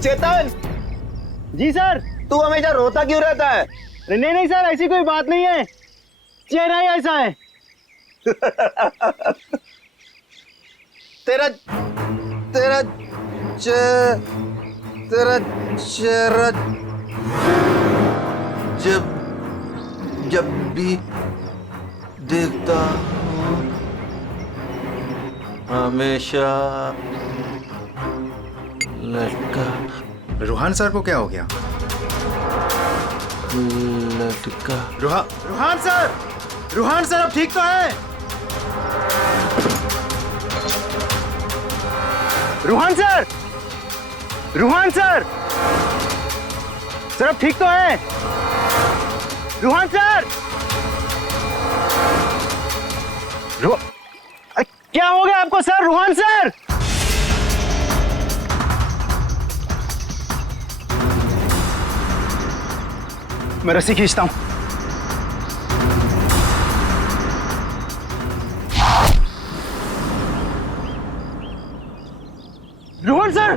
चेतन। जी sir. तू हमेशा रोता क्यों रहता है? नहीं नहीं सर, ऐसी कोई बात नहीं है, चेहरा ही ऐसा है। तेरा तेरा तेरा चेहरा जब जब भी देखता हूँ हमेशा लटका। रूहान सर को क्या हो गया? लटका। रूहान सर, रूहान सर अब ठीक तो है? Ruhan sir, Ruhan sir, sir अब ठीक तो है? रूहान सर, क्या हो गया आपको सर? रूहान सर, मैं रस्सी खींचता हूं। रोहन सर,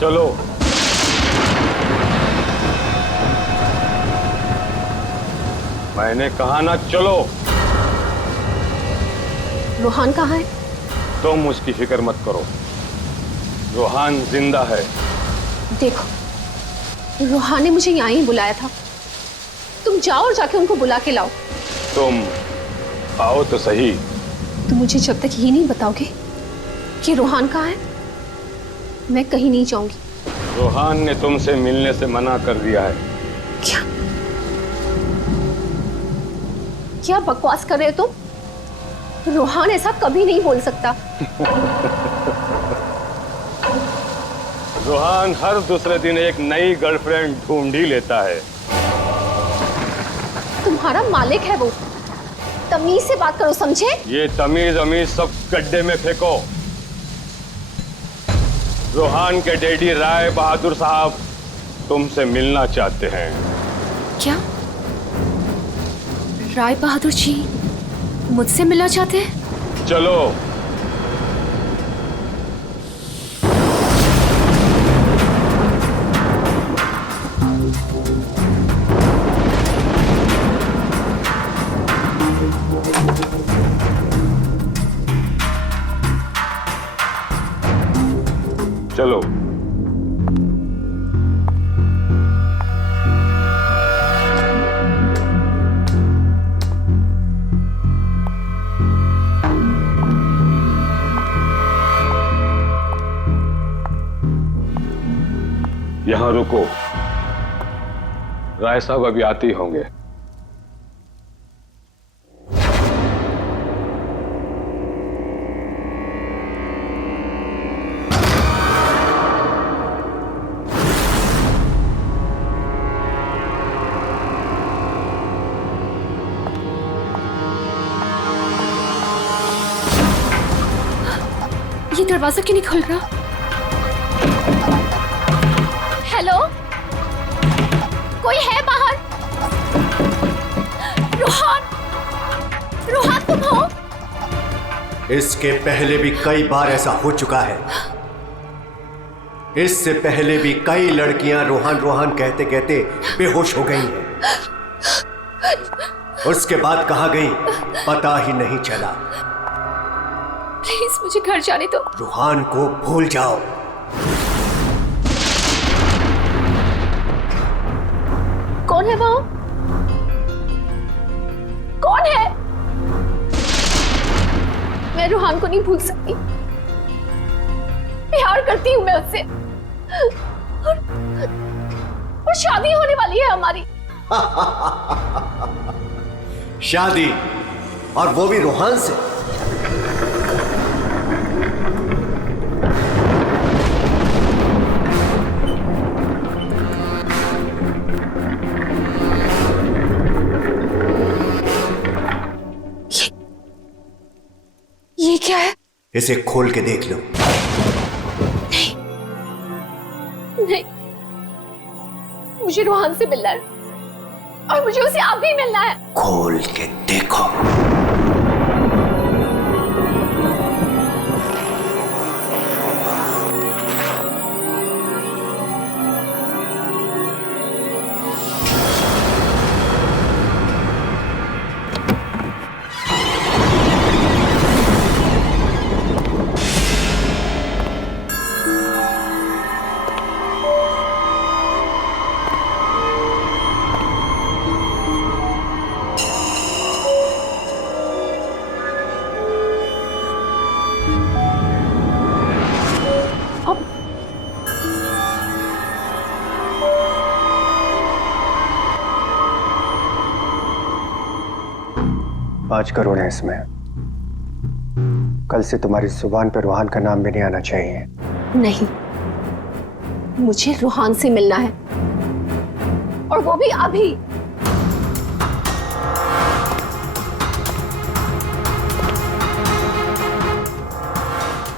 चलो। मैंने कहा ना चलो। रूहान कहाँ है? तुम उसकी फिक्र मत करो, रूहान जिंदा है। देखो, रूहान ने मुझे यहाँ ही बुलाया था, तुम जाओ और जाके उनको बुला के लाओ। तुम आओ तो सही। तुम मुझे जब तक ये नहीं बताओगे कि रूहान कहाँ है, मैं कहीं नहीं जाऊंगी। रूहान ने तुमसे मिलने से मना कर दिया है। क्या क्या बकवास कर रहे हो तुम? रूहान ऐसा कभी नहीं बोल सकता। रूहान हर दूसरे दिन एक नई गर्लफ्रेंड ढूंढ ही लेता है। तुम्हारा मालिक है वो, तमीज से बात करो, समझे? ये तमीज अमीज सब गड्ढे में फेंको। रूहान के डैडी राय बहादुर साहब तुमसे मिलना चाहते हैं। क्या राय बहादुर जी मुझसे मिलना चाहते हैं? चलो। चलो। यहां रुको, राय साहब अभी आते ही होंगे। दरवाजा क्यों नहीं खुल रहा? हेलो, कोई है बाहर? रोहन, रोहन तुम हो? इसके पहले भी कई बार ऐसा हो चुका है। इससे पहले भी कई लड़कियां रोहन रोहन कहते कहते बेहोश हो गई हैं। उसके बाद कहां गई पता ही नहीं चला। प्लीज मुझे घर जाने दो। रूहान को भूल जाओ। कौन है वो? कौन है? मैं रूहान को नहीं भूल सकती। प्यार करती हूं मैं उससे, और शादी होने वाली है हमारी। शादी, और वो भी रूहान से। ये क्या है? इसे खोल के देख लो। नहीं, मुझे रूहान से मिलना है, और मुझे उसे अब भी मिलना है। खोल के देखो। $5 करोड़ है इसमें। कल से तुम्हारी जुबान पर रूहान का नाम भी नहीं आना चाहिए। नहीं, मुझे रूहान से मिलना है, और वो भी अभी।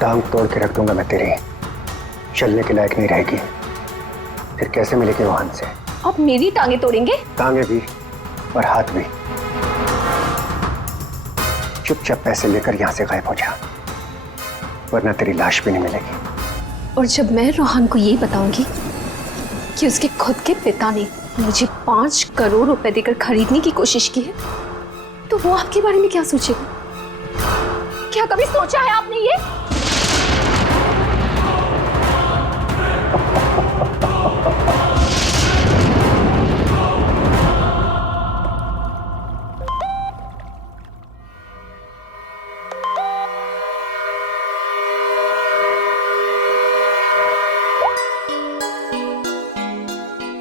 टांग तोड़ के रख दूंगा मैं तेरी, चलने के लायक नहीं रहेगी। फिर कैसे मिलेगी रूहान से? आप मेरी टांगे तोड़ेंगे? टांगे भी और हाथ भी। चुपचाप पैसे लेकर यहां से गायब हो जा, वरना तेरी लाश भी नहीं मिलेगी। और जब मैं रूहान को ये बताऊंगी कि उसके खुद के पिता ने मुझे 5 करोड़ रुपए देकर खरीदने की कोशिश की है, तो वो आपके बारे में क्या सोचेगा? क्या कभी सोचा है आपने ये?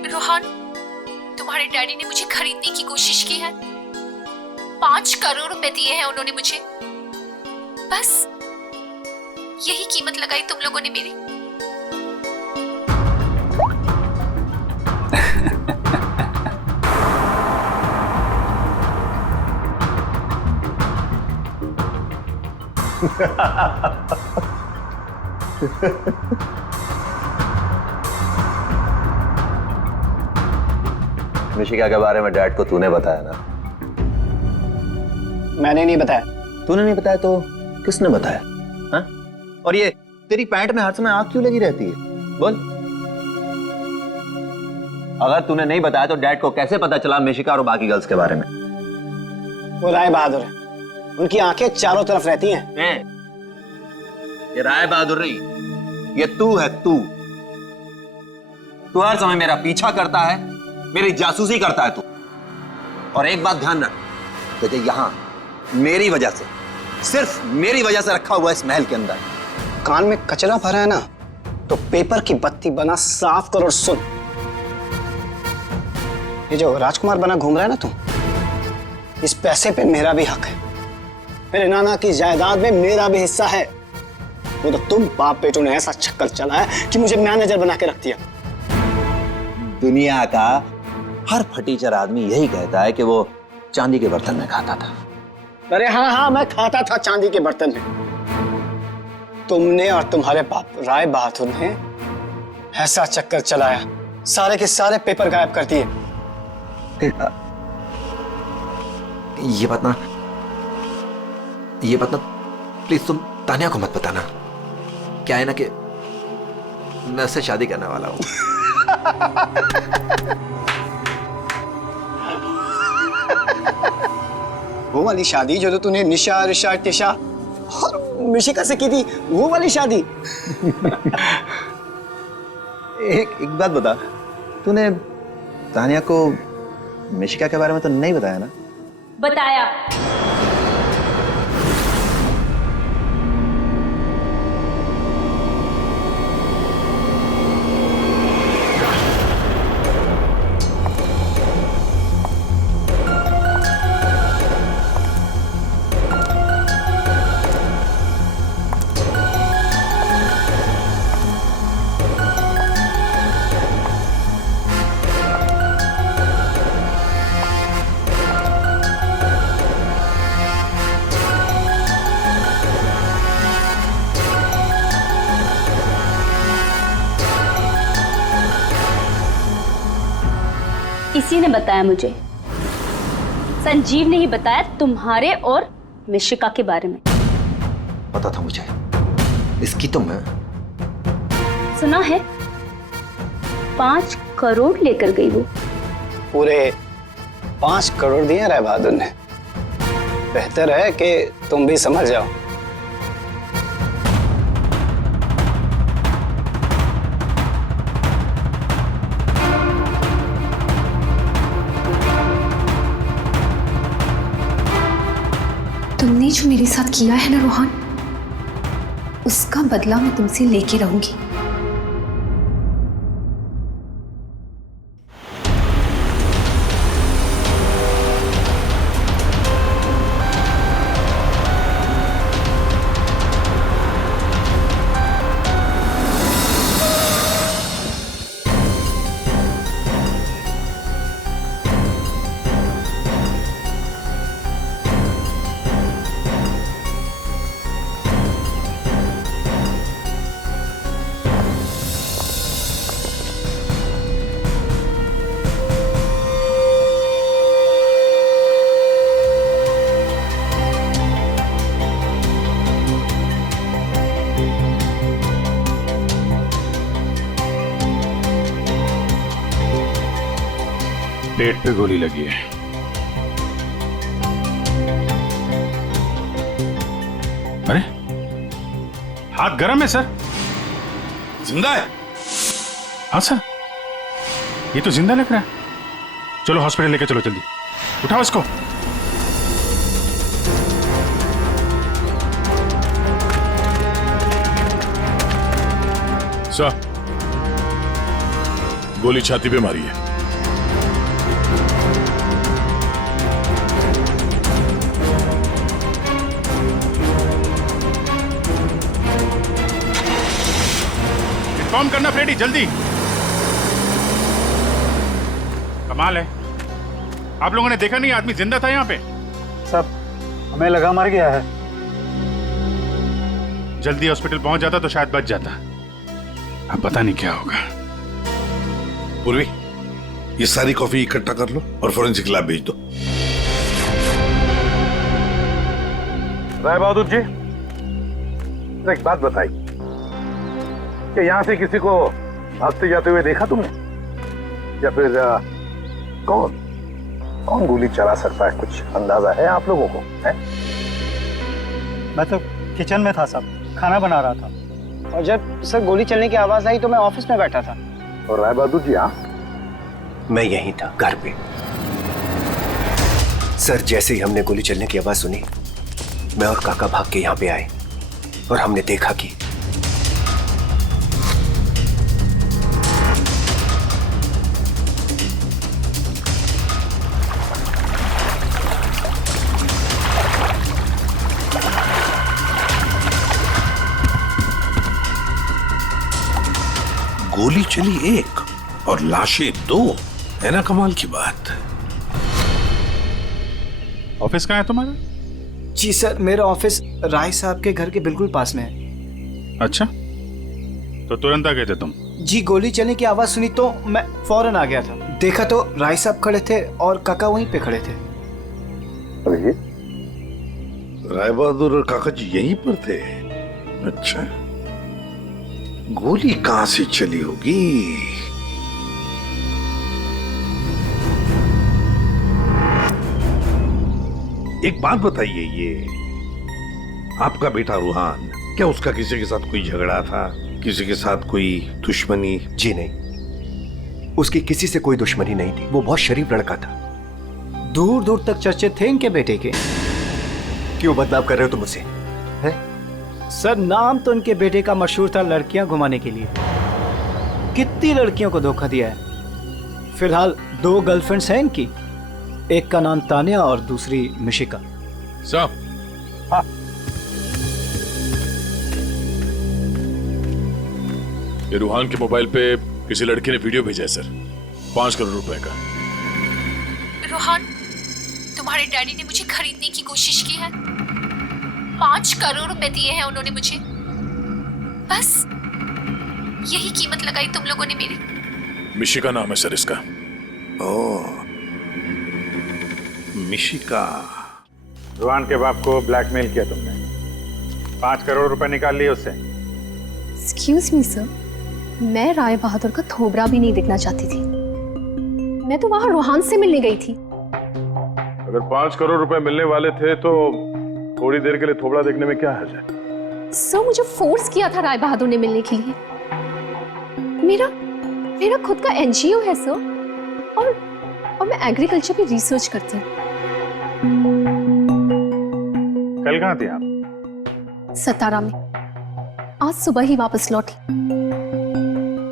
रोहन, तुम्हारे डैडी ने मुझे खरीदने की कोशिश की है। 5 करोड़ रुपए दिए हैं उन्होंने मुझे। बस यही कीमत लगाई तुम लोगों ने मेरी। निशिका के बारे में डैड को तूने बताया ना? मैंने नहीं बताया। तूने नहीं बताया तो किसने बताया? हाँ? और ये तेरी पैंट में हर समय आग क्यों लगी रहती है? बोल। अगर तूने नहीं बताया तो डैड को कैसे पता चला निशिका और बाकी गर्ल्स के बारे में? वो राय बहादुर है, उनकी आंखें चारों तरफ रहती हैं। ये राय बहादुर नहीं, ये तू है। तू हर समय मेरा पीछा करता है, मेरी जासूसी करता है तू। और एक बात ध्यान रख, तुझे यहां मेरी वजह से, सिर्फ मेरी वजह से रखा हुआ इस महल के अंदर। कान में कचरा भरा है ना, तो पेपर की बत्ती बना साफ कर और सुन। ये जो राजकुमार बना घूम रहा है ना तू, इस पैसे पे मेरा भी हक है। मेरे नाना की जायदाद में मेरा भी हिस्सा है। वो तो तुम बाप बेटों ने ऐसा चक्कर चलाया कि मुझे मैनेजर बना के रख दिया। दुनिया का हर फटीचर आदमी यही कहता है कि वो चांदी के बर्तन में खाता था। अरे हाँ हाँ, मैं खाता था चांदी के बर्तन में। तुमने और तुम्हारे बाप राय बहादुर ने ऐसा चक्कर चलाया, सारे के सारे पेपर गायब कर दिए। ये बात ना प्लीज तुम तानिया को मत बताना। क्या है ना कि मैं उससे शादी करने वाला हूं। वो वाली शादी जो तो तूने निशा, ऋषा, टिशा और मिशिका से की थी, वो वाली शादी। एक बात बता, तूने तानिया को मिशिका के बारे में तो नहीं बताया ना? बताया। इसी ने बताया मुझे। संजीव ने ही बताया तुम्हारे और मिशिका के बारे में। पता था मुझे। इसकी तो मैं सुना है 5 करोड़ लेकर गई वो। पूरे 5 करोड़ दिए राय बहादुर ने। बेहतर है कि तुम भी समझ जाओ। तुमने जो मेरे साथ किया है ना रोहन, उसका बदला मैं तुमसे लेके रहूंगी। पेट पे गोली लगी है। अरे हाथ गर्म है सर। जिंदा है? हाँ सर, ये तो जिंदा लग रहा है। चलो हॉस्पिटल लेके चलो जल्दी। उठाओ इसको। सर, गोली छाती पे मारी है। इन्फॉर्म करना फ्रेडी, जल्दी। कमाल है, आप लोगों ने देखा नहीं आदमी जिंदा था यहाँ पे? सब हमें लगा मर गया है। जल्दी हॉस्पिटल पहुंच जाता तो शायद बच जाता। अब पता नहीं क्या होगा। पूर्वी, ये सारी कॉफी इकट्ठा कर लो और फोरेंसिक लैब भेज दो। राय बहादुर जी, एक बात बताई कि यहां से किसी को भागते जाते हुए देखा तुमने, या फिर कौन गोली चला सकता है? कुछ अंदाजा है आप लोगों को? है? मैं तो किचन में था साहब, खाना बना रहा था। और जब सर गोली चलने की आवाज आई तो मैं ऑफिस में बैठा था। और राय बहादुर जी आप? मैं यहीं था, घर पे। सर, जैसे ही हमने गोली चलने की आवाज सुनी, मैं और काका भाग के यहाँ पे आए और हमने देखा कि गोली चली एक और लाशें 2, है ना कमाल की बात। ऑफिस कहाँ है तुम्हारा? जी सर, मेरा ऑफिस राय साहब के घर के बिल्कुल पास में है। अच्छा, तो तुरंत आ गए थे तुम? जी, गोली चलने की आवाज सुनी तो मैं फौरन आ गया था। देखा तो राय साहब खड़े थे और काका वहीं पे खड़े थे। राय बहादुर और काका जी यहीं पर थे? अच्छा, गोली कहां से चली होगी? एक बात बताइए, ये आपका बेटा रूहान, क्या उसका किसी के साथ कोई झगड़ा था, किसी के साथ कोई दुश्मनी? जी नहीं, उसकी किसी से कोई दुश्मनी नहीं थी। वो बहुत शरीफ लड़का था। दूर दूर तक चर्चे थे इनके बेटे के। क्यों बदनाम कर रहे हो तुम मुझसे? सर, नाम तो इनके बेटे का मशहूर था लड़कियां घुमाने के लिए। कितनी लड़कियों को धोखा दिया है। फिलहाल 2 गर्लफ्रेंड्स हैं इनकी, एक का नाम तानिया और दूसरी मिशिका। साहब, ये रूहान के मोबाइल पे किसी लड़के ने वीडियो भेजा है सर, 5 करोड़ रुपए का। रोहन, तुम्हारे डैडी ने मुझे खरीदने की कोशिश की है। 5 करोड़ रुपए दिए हैं उन्होंने मुझे। बस यही कीमत लगाई तुम लोगों ने मेरी। मिशिका नाम है सर इसका। ओह, मिशिका। रूहान के बाप को ब्लैकमेल किया तुमने, 5 करोड़ रुपए निकाल लिए उससे। एक्सक्यूज मी सर, मैं राय बहादुर का थोबरा भी नहीं देखना चाहती थी। मैं तो वहां रोहान से मिलने गई थी। अगर 5 करोड़ रुपए मिलने वाले थे तो थोड़ी देर के लिए थोबड़ा देखने में क्या हर्ज है? सर, मुझे फोर्स किया था राय बहादुर ने मिलने के लिए। मेरा खुद का एनजीओ है सर, और मैं एग्रीकल्चर पे रिसर्च करती हूँ। कल कहाँ थे आप? सतारा में। आज सुबह ही वापस लौटी।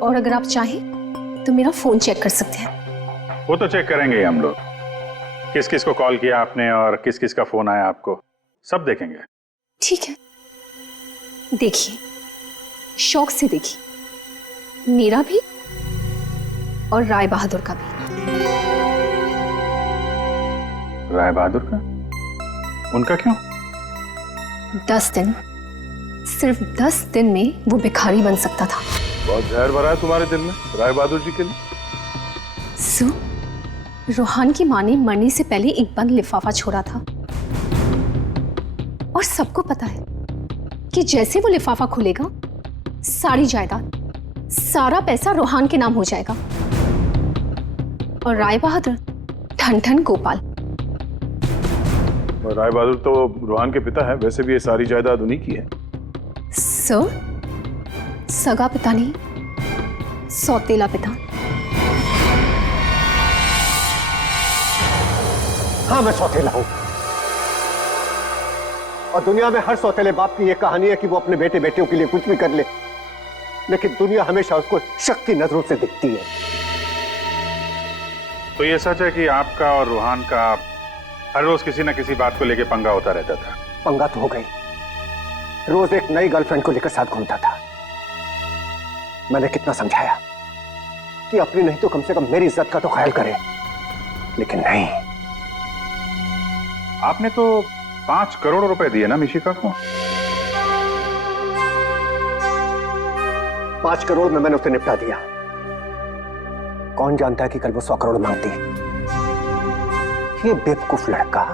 और अगर आप चाहें तो मेरा फोन चेक कर सकते हैं। वो तो चेक करेंगे ही हम लोग, किस किस को कॉल किया आपने और किस किस का फोन आया आपको, सब देखेंगे। ठीक है, देखिए, शौक से देखिए, मेरा भी और राय बहादुर का भी। राय बहादुर का? उनका क्यों? 10 दिन, सिर्फ 10 दिन में वो भिखारी बन सकता था। बहुत जहर भरा है तुम्हारे दिल में राय बहादुर जी के लिए। सो, रोहान की मां ने मरने से पहले एक बंद लिफाफा छोड़ा था, और सबको पता है कि जैसे वो लिफाफा खुलेगा, सारी जायदाद, सारा पैसा रोहान के नाम हो जाएगा। और राय बहादुर ठन ठन गोपाल। राय बहादुर तो रूहान के पिता है, वैसे भी ये सारी जायदाद उन्हीं की है। सर, सगा पिता नहीं, सौतेला पिता। हाँ, मैं सौतेला हूं, और दुनिया में हर सौतेले बाप की यह कहानी है कि वो अपने बेटे बेटियों के लिए कुछ भी कर ले, लेकिन दुनिया हमेशा उसको शक की नजरों से देखती है। तो ये सच है कि आपका और रूहान का हर रोज किसी न किसी बात को लेकर पंगा होता रहता था? पंगा तो हो गई, रोज एक नई गर्लफ्रेंड को लेकर साथ घूमता था। मैंने कितना समझाया कि अपनी नहीं तो कम से कम मेरी इज्जत का तो ख्याल करे, लेकिन नहीं। आपने तो 5 करोड़ रुपए दिए ना मिशिका को? 5 करोड़ में मैंने उसे निपटा दिया। कौन जानता है कि कल वो 100 करोड़ मांगती। ये बेवकूफ लड़का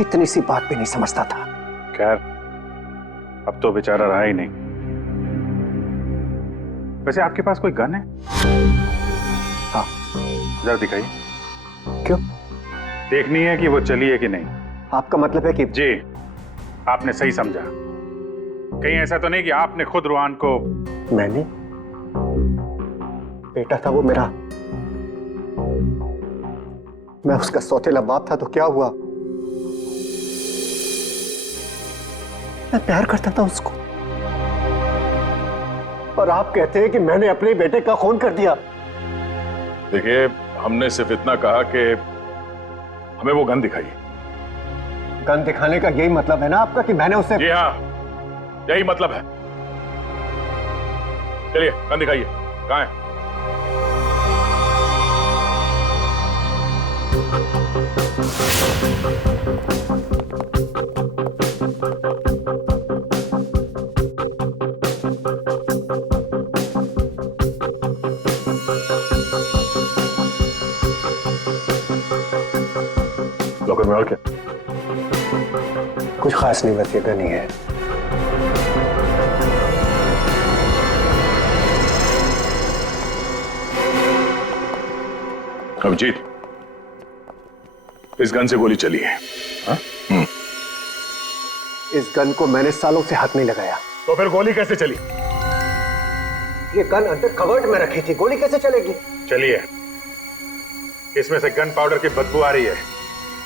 इतनी सी बात भी नहीं समझता था। खैर, अब तो बेचारा रहा ही नहीं। वैसे आपके पास कोई गन है? हाँ। जरा दिखाइए। क्यों? देखनी है कि वो चली है कि नहीं। आपका मतलब है कि? जी, आपने सही समझा। कहीं ऐसा तो नहीं कि आपने खुद रूहान को? मैंने? बेटा था वो मेरा, मैं उसका सौतेला बाप था, तो क्या हुआ? मैं प्यार करता था उसको, और आप कहते हैं कि मैंने अपने बेटे का खून कर दिया। देखिए, हमने सिर्फ इतना कहा कि हमें वो गन दिखाइए। गन दिखाने का यही मतलब है ना आपका कि मैंने उसे? जी हाँ, यही मतलब है। चलिए, गन दिखाइए। कहाँ है? लॉकर में और क्या? कुछ खास नहीं, बस ये गन ही है। अभिजीत, इस गन से गोली चली है। हाँ? इस गन को मैंने सालों से हाथ नहीं लगाया। तो फिर गोली कैसे चली? ये गन अंदर कवर्ड में रखी थी, गोली कैसे चलेगी? चलिए, इसमें से गन पाउडर की बदबू आ रही है,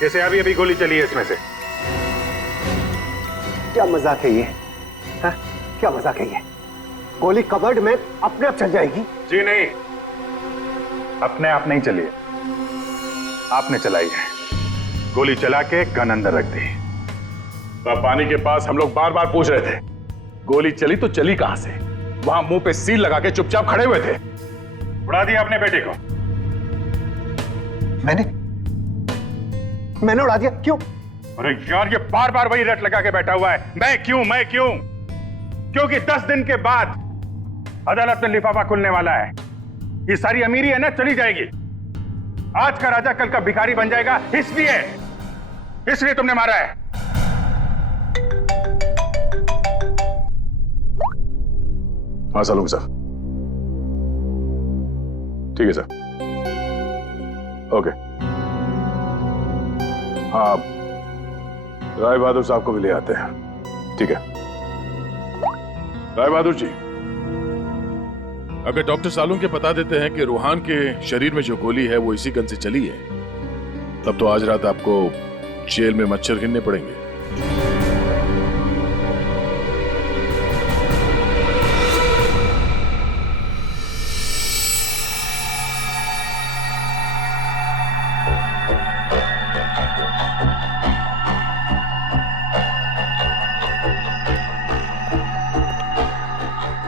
जैसे अभी अभी गोली चली है इसमें से। क्या मजाक है ये? हाँ? क्या मजाक है ये? गोली कवर्ड में अपने आप चल जाएगी? जी नहीं, अपने आप नहीं चली है, आपने चलाई है। गोली चला के गन अंदर रख दी। पानी के पास हम लोग बार बार पूछ रहे थे, गोली चली तो चली कहां से? वहां मुंह पे सील लगा के चुपचाप खड़े हुए थे। उड़ा दिया अपने बेटे को। मैंने उड़ा दिया? क्यों? अरे यार, ये बार बार वही रट लगा के बैठा हुआ है, मैं क्यों? क्योंकि 10 दिन के बाद अदालत में लिफाफा खुलने वाला है। ये सारी अमीरी है ना, चली जाएगी। आज का राजा कल का भिखारी बन जाएगा, इसलिए तुमने मारा है। हाँ सलूंगा सर। ठीक है सर, ओके। हाँ, राय बहादुर साहब को भी ले आते हैं। ठीक है राय बहादुर जी, अगर डॉक्टर सालून के बता देते हैं कि रूहान के शरीर में जो गोली है वो इसी गन से चली है, तब तो आज रात आपको जेल में मच्छर गिनने पड़ेंगे।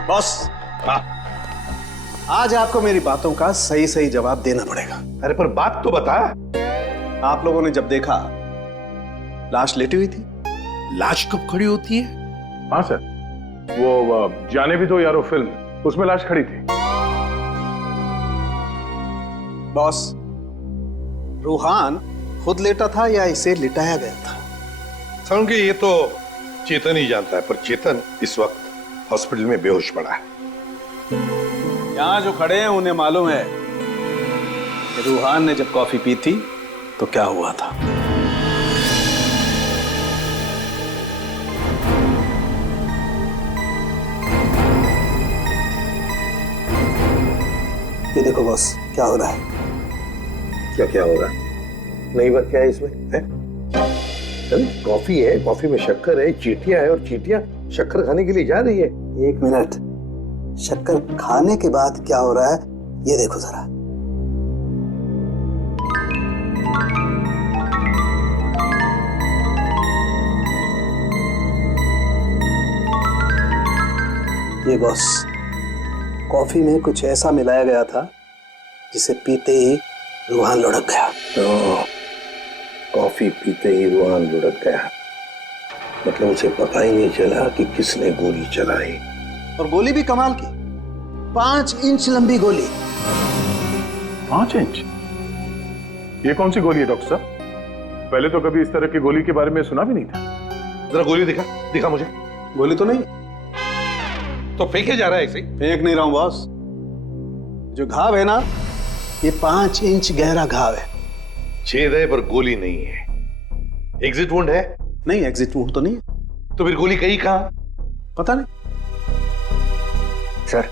बॉस, आज आपको मेरी बातों का सही सही जवाब देना पड़ेगा। अरे पर बात तो बता। आप लोगों ने जब देखा लाश लेटी हुई थी। लाश कब खड़ी होती है? हाँ सर, वो जाने भी दो यारो फिल्म, उसमें लाश खड़ी थी। बॉस, रूहान खुद लेटा था या इसे लिटाया गया था? समझ ये तो चेतन ही जानता है, पर चेतन इस वक्त हॉस्पिटल में बेहोश पड़ा है। यहां जो खड़े हैं उन्हें मालूम है कि रूहान ने जब कॉफी पी थी तो क्या हुआ था। ये देखो बॉस, क्या हो रहा है। क्या हो रहा है? नई बात क्या है इसमें? अरे कॉफी है, कॉफी में शक्कर है, चींटियां है, और चींटियां शक्कर खाने के लिए जा रही है। एक मिनट, शक्कर खाने के बाद क्या हो रहा है ये देखो जरा। ये बॉस, कॉफी में कुछ ऐसा मिलाया गया था जिसे पीते ही रूहान लुढ़क गया। तो कॉफी पीते ही रूहान लुढ़क गया, मतलब उसे पता ही नहीं चला कि किसने गोली चलाई। और गोली भी कमाल की, 5 इंच लंबी गोली। 5 इंच? ये कौन सी गोली है डॉक्टर साहब? पहले तो कभी इस तरह की गोली के बारे में सुना भी नहीं था। जरा गोली दिखा मुझे। गोली तो नहीं, तो फेंके जा रहा है ऐसे? फेंक नहीं रहा हूं बॉस, जो घाव है ना, ये 5 इंच गहरा घाव है। छेद है पर गोली नहीं है। एग्जिट वुंड है? नहीं, एग्जिट वुंड तो नहीं है। तो फिर गोली कहीं कहां? पता नहीं। सर,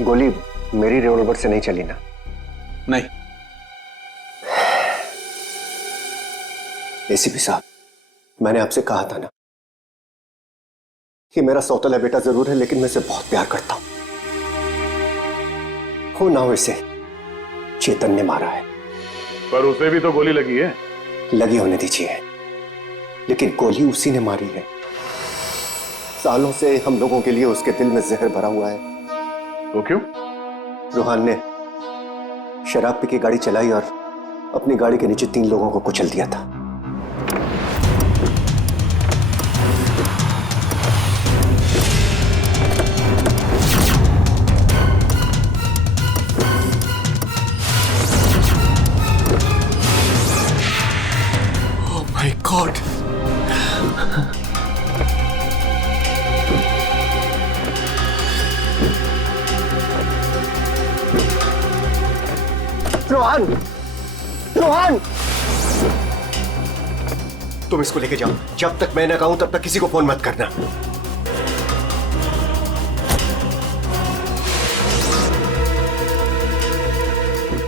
गोली मेरी रिवॉल्वर से नहीं चली ना? नहीं। एसीपी साहब, मैंने आपसे कहा था ना कि मेरा सौतेला बेटा जरूर है, लेकिन मैं इसे बहुत प्यार करता हूं। हो ना हो, इसे चेतन ने मारा है। पर उसे भी तो गोली लगी है। लगी होने दीजिए, लेकिन गोली उसी ने मारी है। सालों से हम लोगों के लिए उसके दिल में जहर भरा हुआ है। तो क्यों? रूहान ने शराब पी के गाड़ी चलाई और अपनी गाड़ी के नीचे 3 लोगों को कुचल दिया था। रोहन, रोहन, तुम इसको लेके जाओ। जब तक मैं ना कहूं तब तक किसी को फोन मत करना।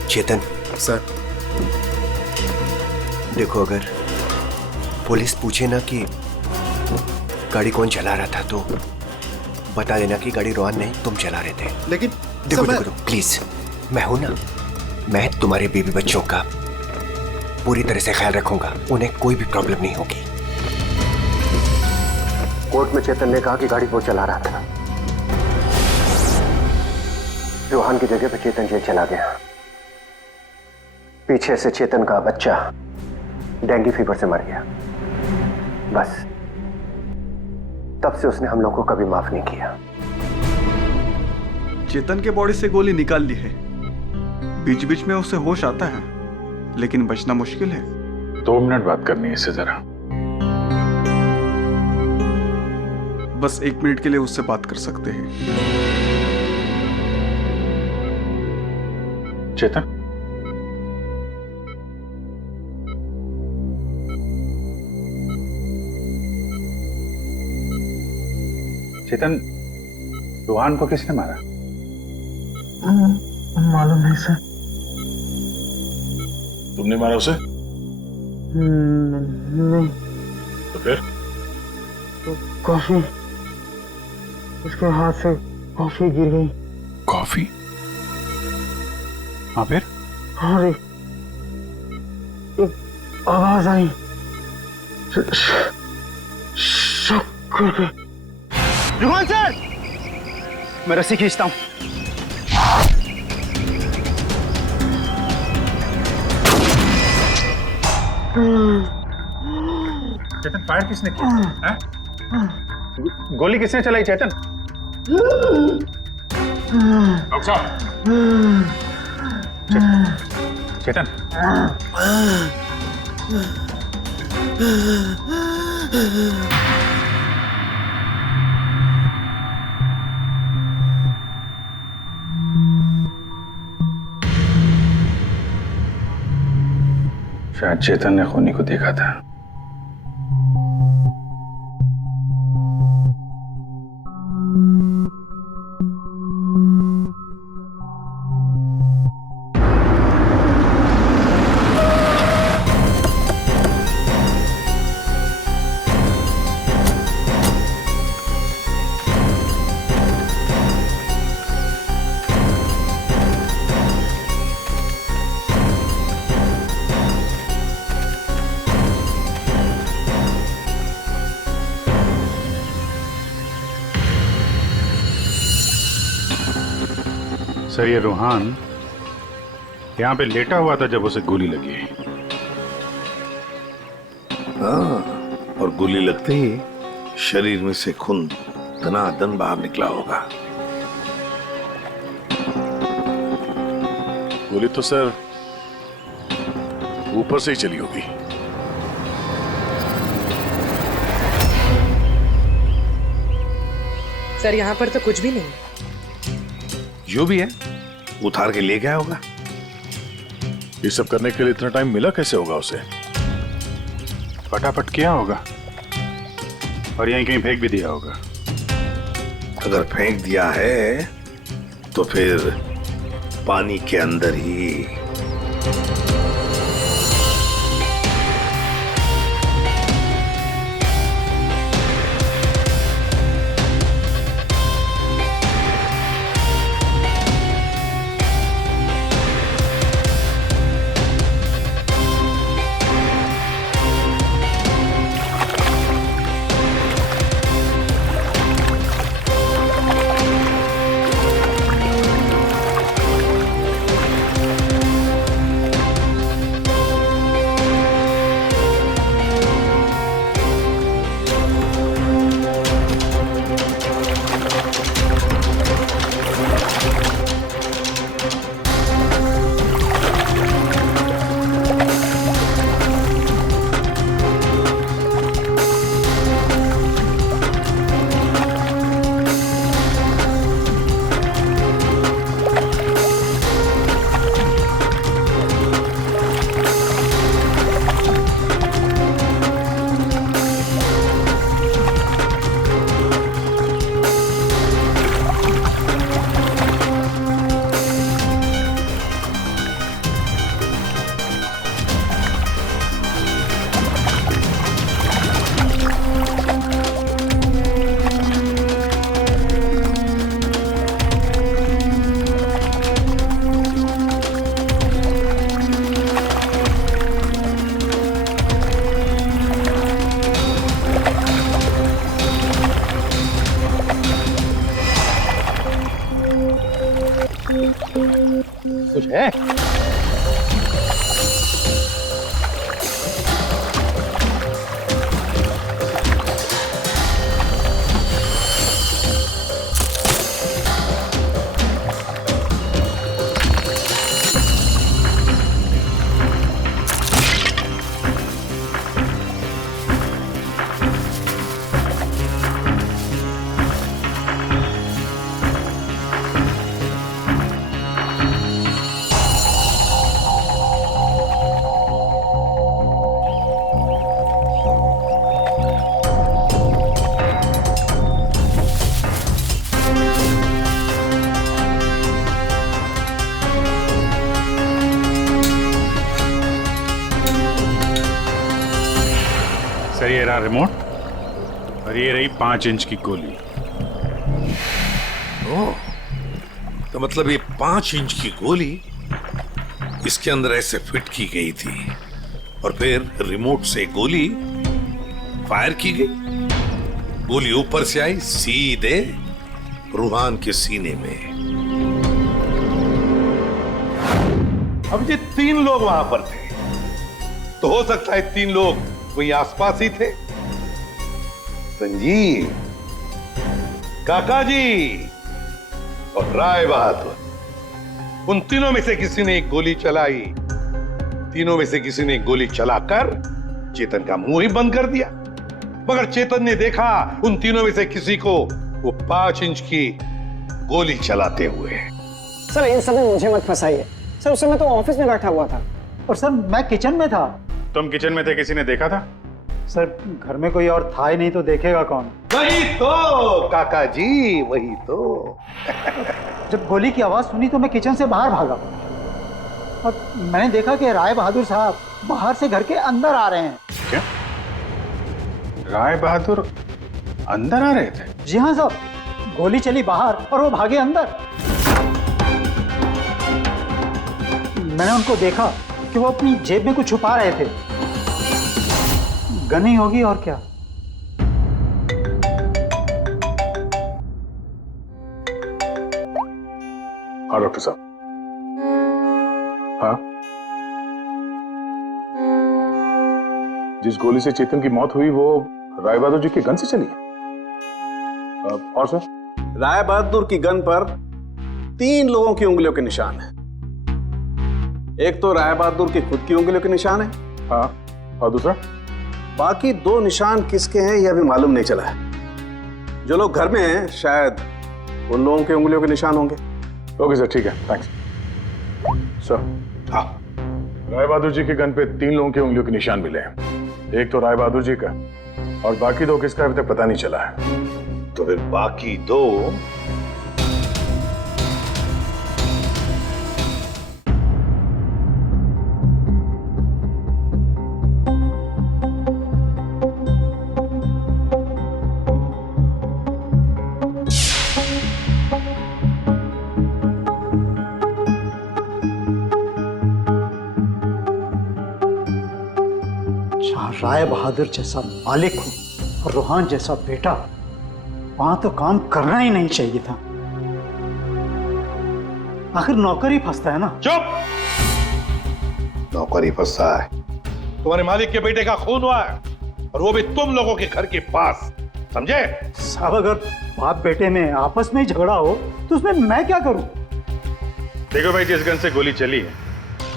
चेतन सर, देखो, अगर पुलिस पूछे ना कि गाड़ी कौन चला रहा था तो बता देना कि गाड़ी रोहन नहीं, तुम चला रहे थे। लेकिन देखो देखो प्लीज, मैं हूं ना, मैं तुम्हारे बेबी बच्चों का पूरी तरह से ख्याल रखूंगा, उन्हें कोई भी प्रॉब्लम नहीं होगी। कोर्ट में चेतन ने कहा कि गाड़ी वो चला रहा था। रोहन की जगह पे चेतन जेल चला गया। पीछे से चेतन का बच्चा डेंगू फीवर से मर गया। बस तब से उसने हम लोगों को कभी माफ नहीं किया। चेतन के बॉडी से गोली निकाल ली है, बीच बीच में उसे होश आता है, लेकिन बचना मुश्किल है। 2 मिनट बात करनी है इससे जरा। बस 1 मिनट के लिए उससे बात कर सकते हैं। चेतन, चेतन, रोहन को किसने मारा? मालूम नहीं सर। तुमने मारा उसे? नहीं। तो फिर? तो कॉफी, उसके हाथ से कॉफी गिर गई। कॉफी? हाँ, फिर? हाँ, एक आवाज आई, शक करके। रोहन सर, मैं रस्सी खींचता हूँ। चेतन, फायर किसने किया? हैं? गोली किसने चलाई चेतन? डॉक्टर साहब, चेतन, शायद चेतन ने खूनी को देखा था। सर, ये रोहन यहाँ पे लेटा हुआ था जब उसे गोली लगी। हाँ, और गोली लगते ही शरीर में से खून दनादन बाहर निकला होगा। गोली तो सर ऊपर से ही चली होगी। सर, यहाँ पर तो कुछ भी नहीं। जो भी है उतार के ले गया होगा। ये सब करने के लिए इतना टाइम मिला कैसे होगा उसे? फटाफट किया होगा और यहीं कहीं फेंक भी दिया होगा। अगर फेंक दिया है तो फिर पानी के अंदर ही। कुछ है? सर ये रहा रिमोट और ये रही 5 इंच की गोली। ओह, तो मतलब ये 5 इंच की गोली इसके अंदर ऐसे फिट की गई थी और फिर रिमोट से गोली फायर की गई। गोली ऊपर से आई सीधे रूहान के सीने में। अब ये 3 लोग वहां पर थे, तो हो सकता है 3 लोग वही आसपास ही थे। संजीव, काका जी और राय बहादुर, उन तीनों में से किसी ने एक गोली चलाई। तीनों में से किसी ने एक गोली चलाकर चेतन का मुंह ही बंद कर दिया, मगर चेतन ने देखा उन तीनों में से किसी को वो 5 इंच की गोली चलाते हुए। सर इन सब में मुझे मत फंसाइए सर, उस समय तो ऑफिस में बैठा हुआ था। और सर मैं किचन में था। तुम किचन में थे, किसी ने देखा था? सर घर में कोई और था ही नहीं तो देखेगा कौन? वही तो काका जी, वही तो। जब गोली की आवाज सुनी तो मैं किचन से बाहर भागा और मैंने देखा कि राय बहादुर साहब बाहर से घर के अंदर आ रहे हैं। क्या? राय बहादुर अंदर आ रहे थे? जी हाँ साहब, गोली चली बाहर और वो भागे अंदर। मैंने उनको देखा कि वो अपनी जेब में कुछ छुपा रहे थे। गन ही होगी और क्या। हाँ डॉक्टर साहब। हाँ, जिस गोली से चेतन की मौत हुई वो राय बहादुर जी की गन से चली है। और सर? राय बहादुर की गन पर 3 लोगों की उंगलियों के निशान है। एक तो राय बहादुर की खुद की उंगलियों के निशान है। हाँ, और दूसरा? बाकी 2 निशान किसके हैं यह अभी मालूम नहीं चला है। जो लोग घर में हैं शायद उन लोगों के उंगलियों के निशान होंगे। ओके सर, ठीक है, थैंक्स सर। हाँ, राय बहादुर जी के गन पे 3 लोगों की उंगलियों के निशान मिले हैं। एक तो राय बहादुर जी का और बाकी 2 किसका अभी तक पता नहीं चला है। तो फिर बाकी 2 राय बहादुर जैसा मालिक हो और रूहान जैसा बेटा, वहां तो काम करना ही नहीं चाहिए था। आखिर नौकर ही फंसता है ना। चुप! नौकर ही फंसा है। तुम्हारे मालिक के बेटे का खून हुआ है और वो भी तुम लोगों के घर के पास, समझे? साहब अगर बाप बेटे में आपस में ही झगड़ा हो तो उसमें मैं क्या करूं? देखो भाई, जिस गन से गोली चली है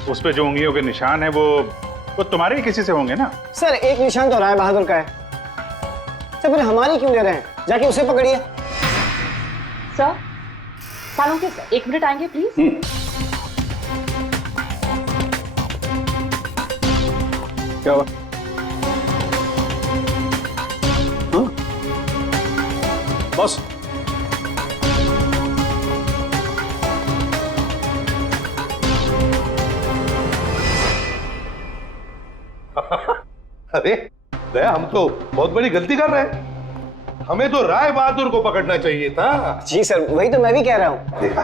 उस पे जो उंगलियों के निशान है वो तुम्हारे ही किसी से होंगे ना। सर एक निशान तो राय बहादुर का है। सर फिर हमारी क्यों ले रहे हैं? जाके उसे पकड़िए। सर सालों के सर 1 मिनट आएंगे प्लीज। क्या हुआ? बॉस अरे दया, हम तो बहुत बड़ी गलती कर रहे हैं। हमें तो राय बहादुर को पकड़ना चाहिए था। जी सर, वही तो मैं भी कह रहा हूँ। देखा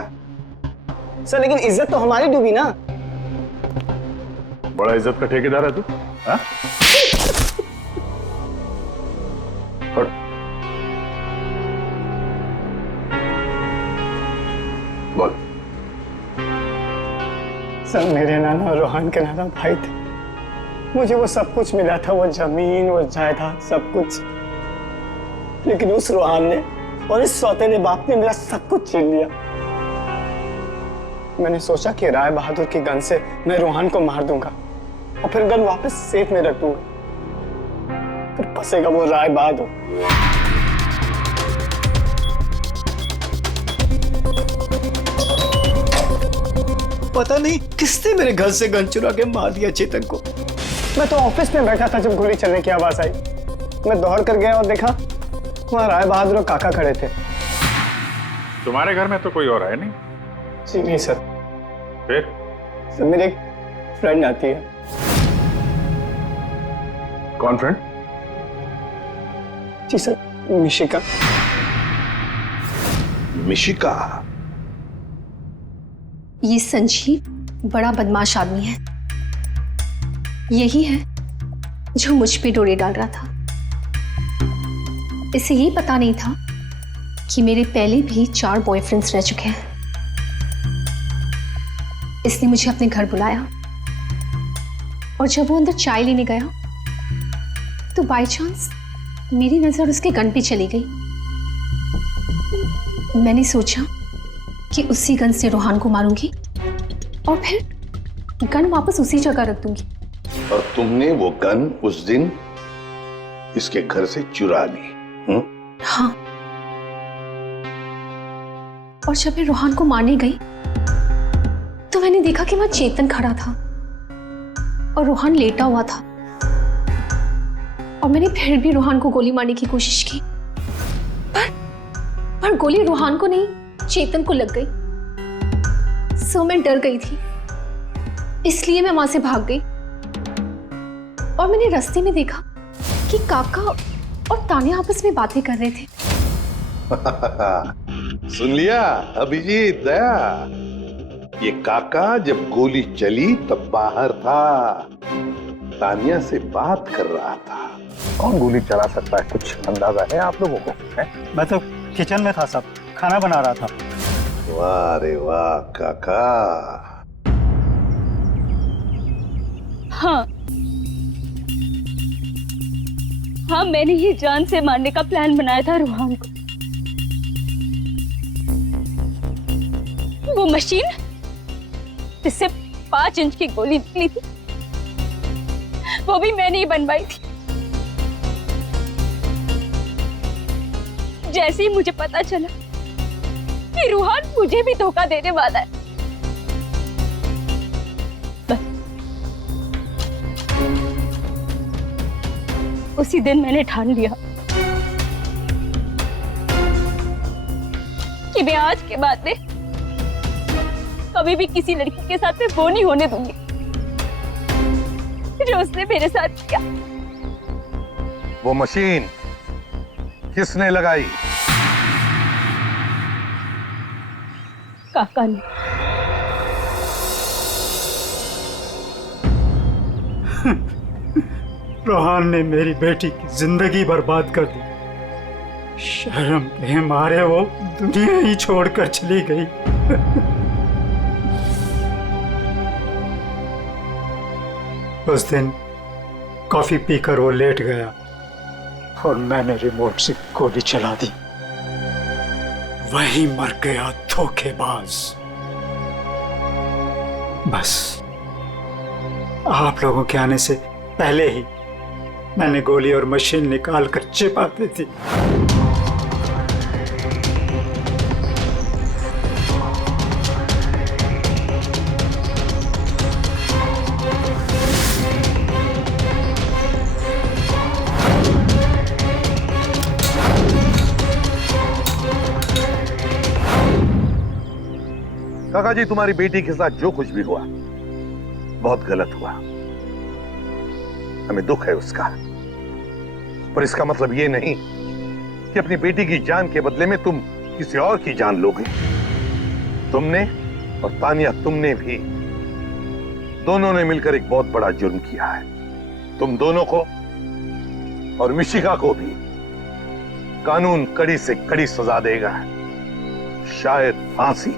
सर लेकिन इज्जत तो हमारी डूबी ना। बड़ा इज्जत का ठेकेदार है तू। हाँ? बोल। सब मेरे नाना और रोहान के नाना भाई थे। मुझे वो सब कुछ मिला था, वो जमीन, वो जायदाद, सब कुछ। लेकिन उस रोहान ने और इस सौतेले बाप ने मेरा सब कुछ छीन लिया। मैंने सोचा कि राय बहादुर की गन से मैं रोहान को मार दूंगा और फिर गन वापस सेफ में रख दूंगा, फिर फंसेगा वो राय बहादुर। पता नहीं किसने मेरे घर से गन चुरा के मार दिया चेतन को। मैं तो ऑफिस में बैठा था जब गोली चलने की आवाज आई। मैं दौड़ कर गया और देखा वहां राय बहादुर और काका खड़े थे। तुम्हारे घर में तो कोई और है नहीं? जी नहीं सर। फिर? सर मेरी एक फ्रेंड आती है। कौन फ्रेंड? जी सर, मिशिका। मिशिका? ये संजीव बड़ा बदमाश आदमी है। यही है जो मुझ पे डोरे डाल रहा था। इसे ये पता नहीं था कि मेरे पहले भी 4 बॉयफ्रेंड्स रह चुके हैं। इसने मुझे अपने घर बुलाया और जब वो अंदर चाय लेने गया तो बाय चांस मेरी नजर उसके गन पे चली गई। मैंने सोचा कि उसी गन से रोहान को मारूंगी और फिर गन वापस उसी जगह रख दूंगी। और तुमने वो गन उस दिन इसके घर से चुरा ली? हाँ। और जब मैं रोहान को मारने गई तो मैंने देखा कि वहां चेतन खड़ा था और रोहान लेटा हुआ था। और मैंने फिर भी रोहान को गोली मारने की कोशिश की, पर गोली रोहान को नहीं चेतन को लग गई। सो मैं डर गई थी, इसलिए मैं वहां से भाग गई। और मैंने रास्ते में देखा कि काका और तान्या आपस में बातें कर रहे थे। सुन लिया अभिजीत, दया? ये काका जब गोली चली तब बाहर था, तानिया से बात कर रहा था। कौन गोली चला सकता है, कुछ अंदाजा है आप लोगों को? है? मैं तो किचन में था साहब, खाना बना रहा था। वाह रे वाह काका। हाँ हाँ, मैंने ही जान से मारने का प्लान बनाया था रोहान को। वो मशीन जिससे 5 इंच की गोली निकली थी, वो भी मैंने ही बनवाई थी। जैसे ही मुझे पता चला कि रोहान मुझे भी धोखा देने वाला है, उसी दिन मैंने ठान लिया कि मैं आज के बाद में कभी भी किसी लड़की के साथ में वो नहीं होने दूंगी जो उसने मेरे साथ किया। वो मशीन किसने लगाई? काका ने। रोहान ने मेरी बेटी की जिंदगी बर्बाद कर दी। शर्म के मारे वो दुनिया ही छोड़कर चली गई। उस दिन कॉफी पीकर वो लेट गया और मैंने रिमोट से गोली चला दी। वही मर गया धोखेबाज। बस आप लोगों के आने से पहले ही मैंने गोली और मशीन निकाल कर छिपा दी थी। काका जी, तुम्हारी बेटी के साथ जो कुछ भी हुआ बहुत गलत हुआ। हमें दुख है उसका, पर इसका मतलब ये नहीं कि अपनी बेटी की जान के बदले में तुम किसी और की जान लोगे। तुमने और तानिया, तुमने भी, दोनों ने मिलकर एक बहुत बड़ा जुर्म किया है। तुम दोनों को और मिशिका को भी कानून कड़ी से कड़ी सजा देगा, शायद फांसी।